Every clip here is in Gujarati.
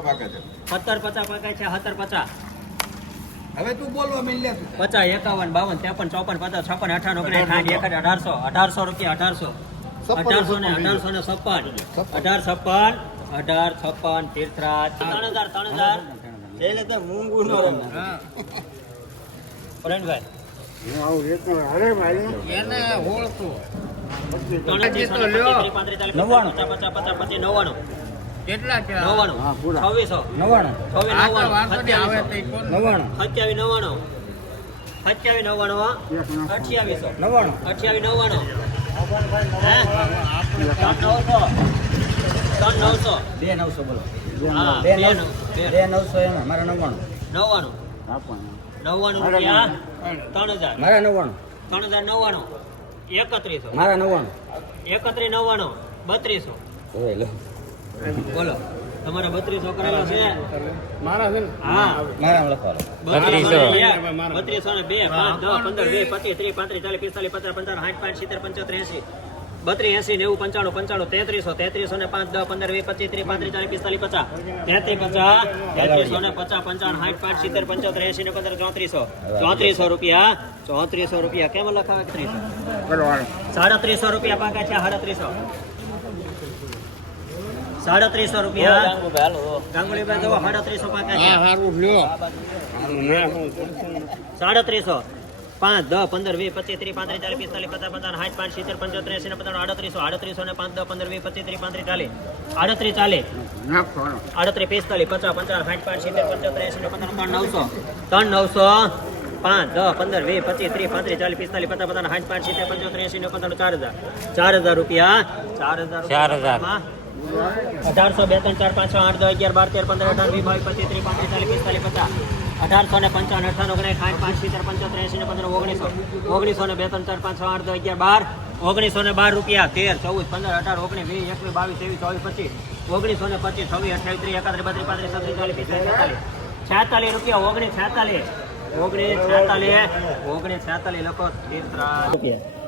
પચાસ પાકે છે. સત્તર પચાસ પાકે છે સત્તર પચાસ. હવે તું બોલવા મિલ પચાસ એકાવન બાવન ત્રેપન ચોપન પચાસ છપ્પન અઠાણું ઓગણીસ સાઠ એક અઢારસો અઢારસો રૂપિયા અઢારસો. અઢારસો ને અઢારસો ને છપ્પન. અઢાર છપ્પન અઢાર છપ્પન તીર્થરાજ. ત્રણ હજાર ત્રણ હજાર. એટલે તો મૂંગું નો પ્રવીણભાઈ. એને ઓળખું. ત્રણ હજાર ત્રીસ, પાંત્રીસ, પાંત્રીસ, નવ્વાણું. પચાસ, પચાસ, પચાસ, પચીસ, નવ્વાણું. કેટલા છે? છવ્વીસો. નવ્વાણું. છવ્વીસ સત્યાવીસો. ઈ કોણ? નવ્વાણું. અઠ્યાવીસો. નવ્વાણું. અઠ્યાવીસ નવ્વાણું. હે? ત્રણ નવસો. ત્રણ નવસો બે નવસો બોલો બે બે નવ નવ બે. બે નવસો એમાં. મારા નવ્વાણું. નવ્વાણું. નવ્વાણું રૂપિયા ત્રણ હજાર. મારા નવ્વાણું. ત્રણ હજાર નવ્વાણું. એકત્રીસો. મારા નવ્વાણું. એકત્રીસ નવ્વાણું. બત્રીસો. બોલો. તમારા બત્રીસ છોકરા છે? મારા છે હા. મારા બત્રીસો બત્રીસો. ને બે. પાંચ દસ પંદર બે પચીસ ત્રીસ પાંત્રીસ ચાલીસ પિસ્તાલીસ પચાસ પંચાવન સાઠ પાંચ સિત્તેર પંચોતેર એસી બત્રીસ એસી નેવું પંચાણું પંચાણું તેત્રીસો. તેત્રીસો ને પાંચ દસ પંદર વીસ પચીસ ત્રીસ પાંત્રીસ ચાલીસ પિસ્તાલીસ પચાસ. તેત્રીસ પચાસ. તેત્રીસો ને પચાસ પંચાણ સાઠ પાંચ સિત્તેર પંચોતેર એસી ને પંદર ચોત્રીસો. ચોત્રીસો રૂપિયા. ચોત્રીસો રૂપિયા. કેમ લખાવે? ત્રીસો. સાડત્રીસો રૂપિયા પાકા છે સાડત્રીસો. સાડત્રીસો રૂપિયા. ગાંગુલીભાઈ જુઓ સાડત્રીસો પાકા સાડત્રીસો. પાંચ દસ પંદર વીસ પચીસ ત્રીસ પાંત્રીસ ચાલીસ પિસ્તાલીસ પચાસ પચાસ સાઠ પાંચ સિત્તેર પંચોતેર એસી ને પચાસ આડત્રીસો. આડત્રીસો ને પાંચ દસ પંદર વીસ પચીસ ત્રીસ પાંત્રીસ ચાલીસ. આડત્રીસ ચાલીસ. આડત્રીસ પિસ્તાલીસ પચાસ પંચાવન સાઠ પાંચ સિત્તેર પંચોતેર એસી ને પચાસ ત્રણ નવસો. ત્રણ નવસો. પાંચ દસ પંદર વીસ પચીસ ત્રીસ પાંત્રીસ ચાલીસ પિસ્તાલીસ પચાસ પચાસ સાઠ પાંચ સિત્તેર પંચોતેર એસી ને પચાસ ચાર હજાર. ચાર હજાર રૂપિયા. ચાર હજાર ચાર હજાર. અઢારસો બે ત્રણ ચાર પાંચ છ આઠ દસ અગિયાર બાર તેર પંદર અઢાર વીસ બાવીસ પચીસ ત્રીસ પાંત્રીસ ચાલીસ પિસ્તાલીસ પચાસ અઢારસો ને પંચાવન અઠાવન ઓગણીસ સાઠ, પાંચ, સિત્તેર, પંચોતેર એસી પંદર, ઓગણીસો ઓગણીસો ને બે ત્રણ ચાર પાંચ છ આઠ દસ અગિયાર બાર, ઓગણીસો ને બાર રૂપિયા, તેર, ચૌદ, પંદર, અઢાર, ઓગણીસ, વીસ, એકવીસ, બાવીસ, ત્રેવીસ, ચોવીસ, પચીસ, ઓગણીસો ને પચીસ, છવ્વીસ અઠાવીસ ત્રીસ, એકાત્રીસ, બત્રીસ, પાંત્રીસ, છત્રીસ, ચાલીસ, પિસ્તાલીસ, છેતાલીસ છેતાલીસ રૂપિયા, ઓગણીસ, છેતાલીસ ઓગણીસ છેતાલીસ ઓગણીસ, છેતાલીસ, લખો રૂપિયા.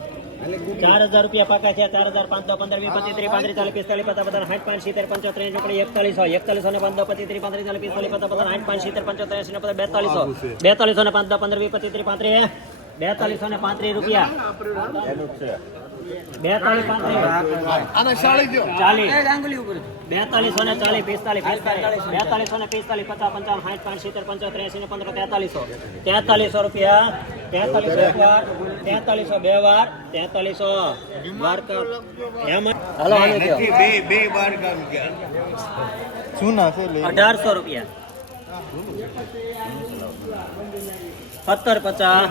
ચાર હજાર રૂપિયા પાકા છે ચાર હજાર પાંચ પંદર વીસ પચીસ ત્રીસ પાંત્રીસ ચાલીસ પિસ્તાલીસ પચાસ પચાસ સાઠ પાંચ સિત્તેર પંચોતેર ચોપડી એકતાલીસો એકતાલીસો ને પંદર પચીસ ત્રીસ પાંત્રીસ ચાલીસ પિસ્તાલીસ પચાસ પચાસ સાઠ પાંચ સિત્તેર પંચોતેર એસી પચાસ બેતાલીસો બેતાલીસો ને પાંચ દસ પંદર વીસ પચીસ ત્રીસ પાંત્રીસ બેતાલીસો ને પાંત્રીસ રૂપિયા. બેતાલીસ બેતાલીસો ને ચાલીસ પિસ્તાલીસ પિસ્તાલીસ. બેતાલીસો ને પિસ્તાલીસ પચાસ પંચાવન સાઠ પાંચ સિત્તેર પંચોતેર એસી ને પંદર તેતાલીસો. તેતાલીસો રૂપિયા. તેતાલીસો એક વાર. તેતાલીસો બે વાર. તેતાલીસો વાર હાલો બે બે બાર શું ના અઢારસો રૂપિયા. સત્તર પચાસ.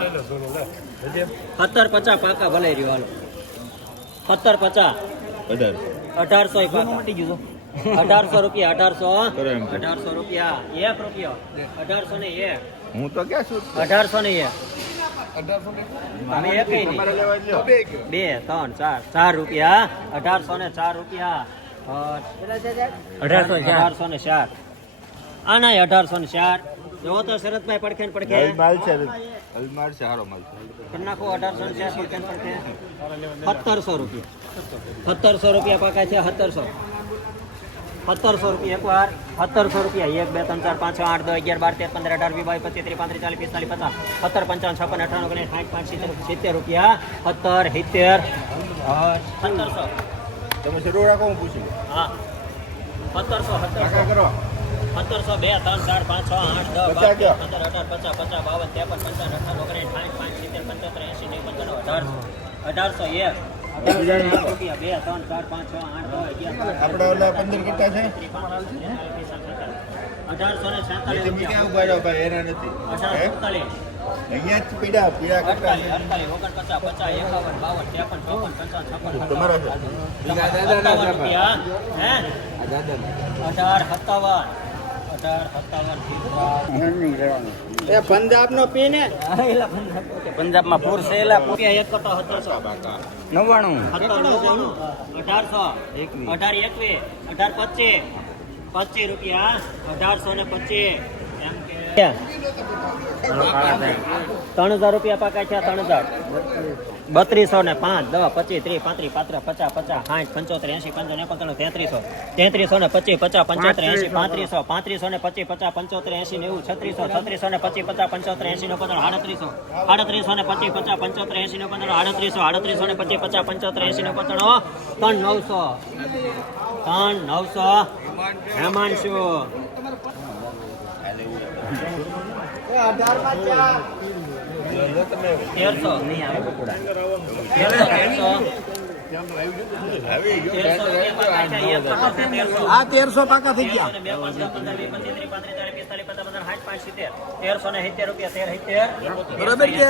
સત્તર પચાસ પાકા ભલે રહ્યો હાલો. સત્તર પચાસ. અઢારસો મટી ગયું અઢારસો રૂપિયા અઢારસો અઢારસો રૂપિયા એક રૂપિયો. અઢારસો ને એક. હું તો ક્યાં છું? અઢારસો ને એક. બે ત્રણ ચાર. ચાર રૂપિયા અઢારસો ને ચાર રૂપિયા. અઢારસો અઢારસો ને ચાર આના અઢારસો ને ચાર જો તો શરતભાઈ પડખે ને પડખે. માલ છે માલ છે સારો માલ છે. કરી નાખો અઢારસો ને ચાર પડખે ને પડખે. સત્તરસો રૂપિયા. સત્તરસો રૂપિયા પાકા છે સત્તરસો. સત્તરસો રૂપિયા એકવાર સત્તરસો રૂપિયા. એક બે ત્રણ ચાર પાંચ છ આઠ દસ અગિયાર બાર તેર પંદર અઢાર વીસ બાવીસ પચીસ ત્રીસ પાંત્રીસ ચાલીસ પિસ્તાલીસ પચાસ. સત્તર પંચાવન છપ્પન અઠાવન ઓગણીસ સાઠ પાંચ સિત્તેર સિત્તેર રૂપિયા. સત્તર સિત્તેર. સત્તરસો. તમે શરૂ રાખો હું પૂછી. લઉં. હા. સત્તરસો કાકા સત્તરસો કરો. સત્તરસો બે ત્રણ ચાર પાંચ છ આઠ દસ બાર પંદર અઢાર પચાસ પચાસ બાવન ત્રેપન પંચાવન અઠાવન ઓગણીસ સાઠ પાંચ સિત્તેર પંચોતેર એસી નેવું પંચાણું અઢારસો. અઢારસો એક. અઢારસો રૂપિયા બે ત્રણ ચાર પાંચ છ આઠ દસ આપણે ઓલા પંદર કરતા છે? અઢારસો ને છેતાલીસ અહીંયા જ પીડા પીડા કરતા તમારા છે. સત્તાવન. રૂપિયા. હે? અઢાર સત્તાવન. એ પંજાબ નો પી ને પંજાબ. માં પૂર છે એક કરતા સત્તરસો. નવ્વાણું સત્તર નવ્વાણું. અઢારસો. અઢાર એકવીસ. અઢાર પચીસ. પચીસ રૂપિયા. અઢારસો ને પચીસ. ત્રણ હજાર રૂપિયા પાકા છે ત્રણ હજાર. બત્રીસો ને પાંચ દસ પચીસ ત્રીસ પાંત્રીસ પાંત્રીસ પચાસ પચાસ સાઠ પંચોતેર એસી પંચો ને પંચાણું તેત્રીસો. તેત્રીસો ને પચીસ પચાસ પંચોતેર એસી પાંત્રીસો પાંત્રીસો ને પચીસ પચાસ પંચોતેર એસી નેવું છત્રીસો છત્રીસો ને પચીસ પચાસ પંચોતેર એસી ને પંચાણું આડત્રીસો. આડત્રીસો ને પચીસ પચાસ પંચોતેર એસી ને પંચાણું આડત્રીસો આડત્રીસો ને પચીસ પચાસ પંચોતેર એસી ને પંદર ત્રણ નવસો. ત્રણ નવસો. હેમાંશુ તેરસો. આ તેરસો પાકા થઈ ગયા ત્રીસ ને સિત્તેર રૂપિયા તેર સિત્તેર બરાબર છે?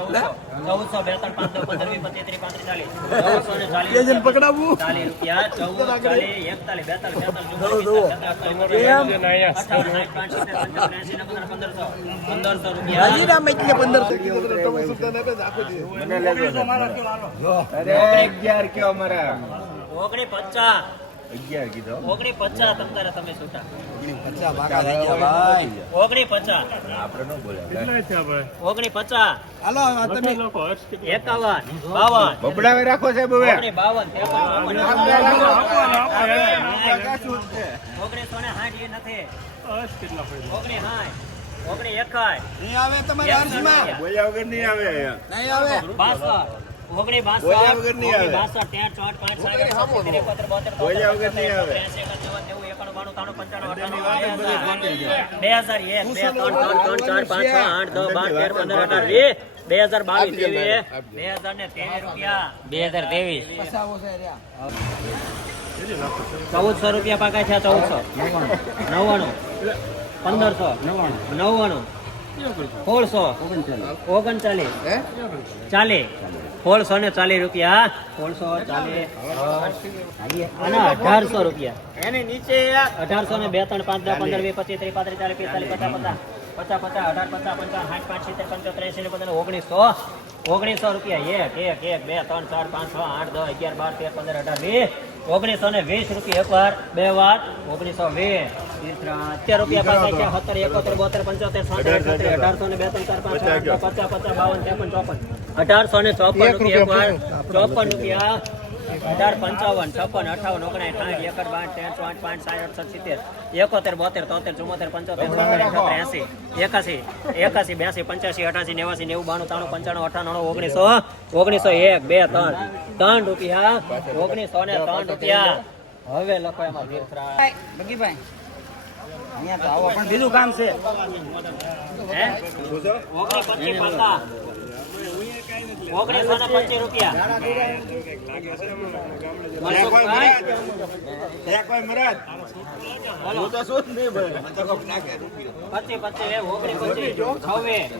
ચૌદસો. ચૌદસો બે ત્રણ પાંચ દસ પંદર વીસ પચીસ ત્રીસ પાંત્રીસ ચાલીસ. ચૌદસો ચાલીસ રૂપિયા ચૌદ ચાલીસ એકતાલીસ બેતાલીસ પંદરસો. રૂપિયા. પંદરસો. અરે અગિયાર કયો મારા? ઓગણી પચાસ. અગિયાર કીધો. ઓગણી પચાસ તમ તમે છૂટા. પચાસ પાકા થઈ ગયા ભાઈ ઓગણી પચાસ આપણે ન બોલ્યા. ઓગણી પચાસ હાલો આ તમે એકાવન બાવન. બબડાવે રાખો સાહેબ હવે બાવન ઓગણીસો ને સાઠ એ નથી ઓગણી સાઠ ઓગણી એકાય નહીં આવે તમારે નહીં આવે નહીં આવે. બાસઠ. ઓગણી બાસઠ બોલ્યા વગર નહીં આવે. ઓગણી બાસઠ ત્રણ ચોટ પાંચ સાત આઠ નવ, સિત્તેર, એકોતેર, બોતેર, બોલ્યા તોતેર, વગર નહીં આવે. ત્રેસી, એકાસી, નેવું, નેવું, એકાણું, બાણું, ત્રાણું, પંચાણું, અઠ્ઠાણું, બે હજાર એક બે ત્રણ ત્રણ ત્રણ ચાર પાંચ છ આઠ દસ બાર તેર પંદર અઢાર વીસ બે હજાર બાવીસ ત્રેવીસ બે હજાર ને ત્રેવીસ રૂપિયા. બે હજાર ત્રેવીસ. પસાવો છે રહ્યા. ચૌદસો રૂપિયા પાકા છે ચૌદસો. નવ્વાણું. પંદરસો. નવ્વાણું. સોળસો. ઓગણચાલીસ. ચાલીસ. સોળસો ને ચાલીસ રૂપિયા સોળસો ચાલીસ. અને અઢારસો રૂપિયા. એની નીચે અઢારસો ને બે ત્રણ પાંચ દસ પંદર વીસ પચીસ ત્રીસ પાંત્રીસ ચાલીસ પિસ્તાલીસ પચાસ પચાસ પચાસ પચાસ અઢાર પચાસ પંચાવન સાઠ પાંચ સિત્તેર પંચોતેર એસી ને પંદર ઓગણીસો. ઓગણીસો રૂપિયા. એક એક એક બે ત્રણ ચાર પાંચ છ આઠ દસ અગિયાર બાર તેર પંદર અઢાર વીસ. ઓગણીસો ને વીસ રૂપિયા એક વાર બે વાર ઓગણીસો વીસ. અત્યાર રૂપિયા પાછા છે સત્તર એકોતેર બોતેર પંચોતેર અઠોતેર અઢારસો ને બે ત્રણ ચાર પાંચ પચાસ પચાસ બાવન ત્રેપન ચોપન. અઢારસો ને ચોપન રૂપિયા ચોપન રૂપિયા અઢાર પંચાવન છપ્પન અઠાવન ઓગણાઠ સાઠ એકર બાઠ તેર ચોઠ પાંચ સાઠ અડસઠ સિત્તેર એકોતેર બોતેર તોતેર ચુમ્મોતેર પંચોતેર છોતેર અઠોતેર એસી એકાસી એકાસી બ્યાસી પંચ્યાસી અઠાસી નેવાસી નેવું બાણું ત્રાણું પંચાણું અઠાણું ઓગણીસો ઓગણીસો એક બે ત્રણ ત્રણ રૂપિયા ઓગણીસો ને ત્રણ રૂપિયા. હવે લખો એમાં. બગીભાઈ અહીંયા તો આવો પણ બીજું કામ છે. હે? ઓગણી પચીસ પાકા ઓગણીસો ને પચીસ રૂપિયા મનસુખભાઈ, બોલો. પચીસ પચીસ ઓગણી પચીસ છવ્વીસ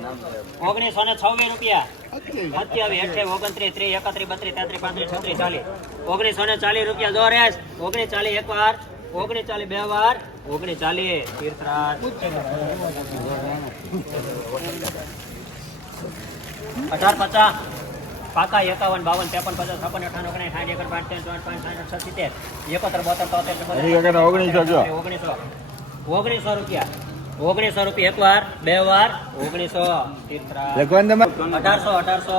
ઓગણીસો ને છવ્વીસ રૂપિયા સત્યાવીસ અઠ્યાવીસ ઓગણત્રીસ ત્રીસ એકત્રીસ બત્રીસ તેત્રીસ પાંત્રીસ છત્રીસ ચાલીસ ઓગણીસો ને ચાલીસ રૂપિયા જો રેસ ઓગણીસ ચાલીસ એક વાર ઓગણીસ ચાલીસ બે વાર ઓગણીસ ચાલીસ તીર્થરાજ અઢાર પચાસ પાકા એકાવન બાવન ત્રેપન પચાસ છપ્પન અઠાણું ઓગણીસ સાઠ એકર પાંચ ત્રણ ચોઠ પાંચ સાઠ અઠસઠ સિત્તેર. એકોતેર બોતેર તોતેર ઓગણીસો ઓગણીસો. ઓગણીસો રૂપિયા. ઓગણીસો રૂપિયા એક વાર બે વાર ઓગણીસો. અઢારસો અઢારસો.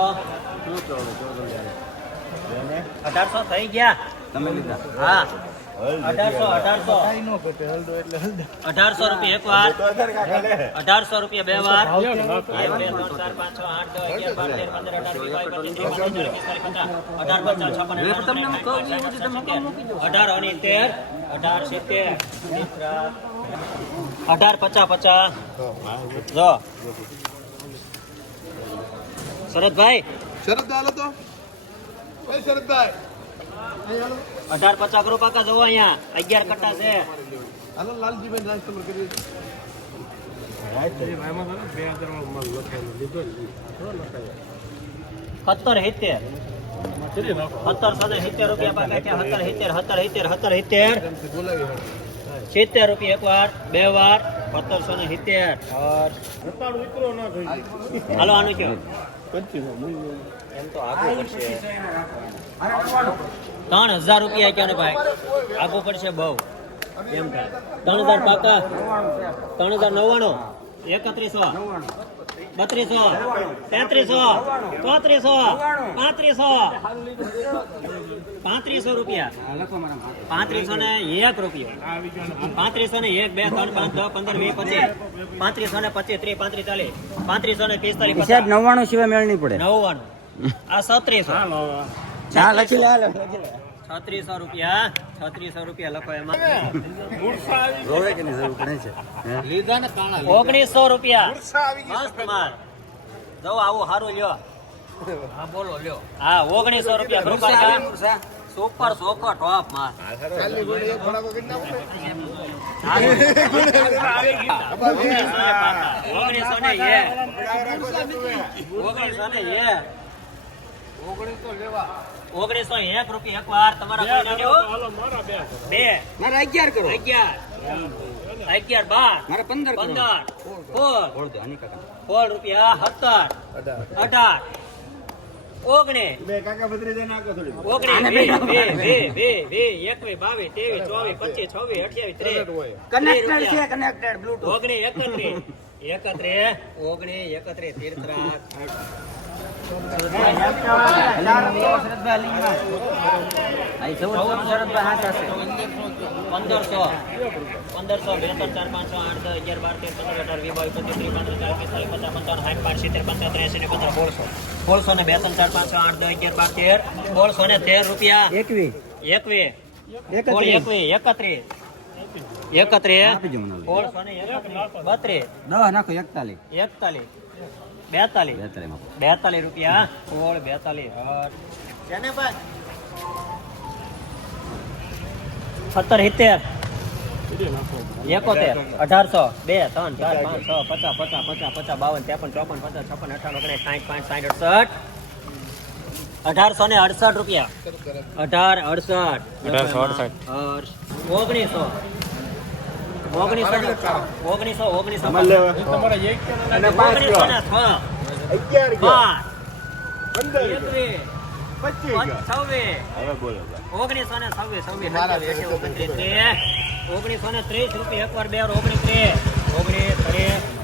અઢારસો થઈ ગયા. તમે લીધા. હા. અઢારસો અઢારસો. અઢારસો રૂપિયા એક વાર અઢારસો રૂપિયા બે વાર. અઢાર, અને તેર અઢાર સિત્તેર. અઢાર પચાસ પચાસ. જો. શરદભાઈ. શરદ હાલો તો. શરદભાઈ. અઢાર પચાસ કરો પાકા જવો અહીંયા? અગિયાર કટ્ટા છે. હાલો લાલજીભાઈ રાજ તમે કરી સત્તર સિત્તેર. સત્તરસો ને સિત્તેર રૂપિયા પાકા છે. સત્તર સિત્તેર સત્તર સિત્તેર સત્તર સિત્તેર. સિત્તેર રૂપિયા એક વાર બે વાર સત્તરસો ને સિત્તેર હાલો આનું કયો એમ તો આગળ પડશે. ત્રણ હજાર રૂપિયા કયો ને ભાઈ. આગો પડશે બહુ. એમ થાય. ત્રણ હજાર પાકા. ત્રણ હજાર નવ્વાણું. એકત્રીસો. બત્રીસો તેત્રીસો ચોત્રીસો પાંત્રીસો. પાંત્રીસો રૂપિયા. પાંત્રીસો ને એક રૂપિયો. પાંત્રીસો ને એક બે ત્રણ પાંચ દસ પંદર વીસ પચીસ. પાંત્રીસો ને પચીસ ત્રીસ પાંત્રીસ ચાલીસ. પાંત્રીસો ને પિસ્તાલીસ સાહેબ નવ્વાણું સિવાય મેળ નહીં પડે. નવ્વાણું. આ સત્રીસો. ચાલ લખી લે હાલો. છત્રીસો રૂપિયા છત્રીસો રૂપિયા લખો એમાં. રોવે કે જરૂર પડે છે? લીધા ને કાણા ઓગણીસો રૂપિયા. મસ્ત માલ. જો આવું સારું લ્યો. હા બોલો લ્યો. હા ઓગણીસો રૂપિયા સુપર સોકો ટોપ ને. ઓગણીસો ને એ ઓગણીસો ને એ ઓગણીસો એ ઓગણીસો એક રૂપિયા એક તમારા બે મારે અગિયાર કરો. અગિયાર. અગિયાર બાર. મારે પંદર પંદર. સોળ સોળ રૂપિયા સત્તર. અઢાર. ઓગણીસ એકત્રીસ. એકત્રીસ. ઓગણીસ એકત્રીસ તીર્થરાજ. પંદરસો પંદરસો બે ચાર પાંચસો આઠ દસ બાર તેર પંદર અઢાર વીસ બાવીસ પચીસ ત્રીસ પચાસ પંચાવન સાઠ પાંચ સિત્તેર પંચાવન ત્રેસી ને પંદર સોળસો સોળસો ચાર પાંચ આઠ અગિયાર બાર તેર ને તેર રૂપિયા એકવીસ એકવીસ એકવીસ એકત્રીસ એકત્રીસ ને એકત્રીસ બત્રીસ નાખો એકતાલીસ એકતાલીસ બેતાલીસ. બેતાલીસ બેતાલીસ રૂપિયા સોળ બેતાલીસ હટ. છે ને ભાઈ સત્તર સિત્તેર એકોતેર. અઢારસો. બે ત્રણ ચાર પાંચ છ પચાસ પચાસ પચાસ પચાસ બાવન ત્રેપન ચોપન પચાસ છપ્પન અઠાવન ઓગણીસ સાઠ પાંચ સાઠ અડસઠ. અઢારસો ને અડસઠ રૂપિયા. અઢાર અડસઠ. ઓગણીસો. ઓગણીસો ને- ઓગણીસો ઓગણીસો ઓગણીસો ને છવ્વીસ. ઓગણીસો ને છવ્વીસ છવ્વીસ. સત્યાવીસ ત્રીસ. ઓગણીસો ને ત્રીસ રૂપિયા એક વાર બે વાર ઓગણીસ ઓગણીસ ત્રીસ.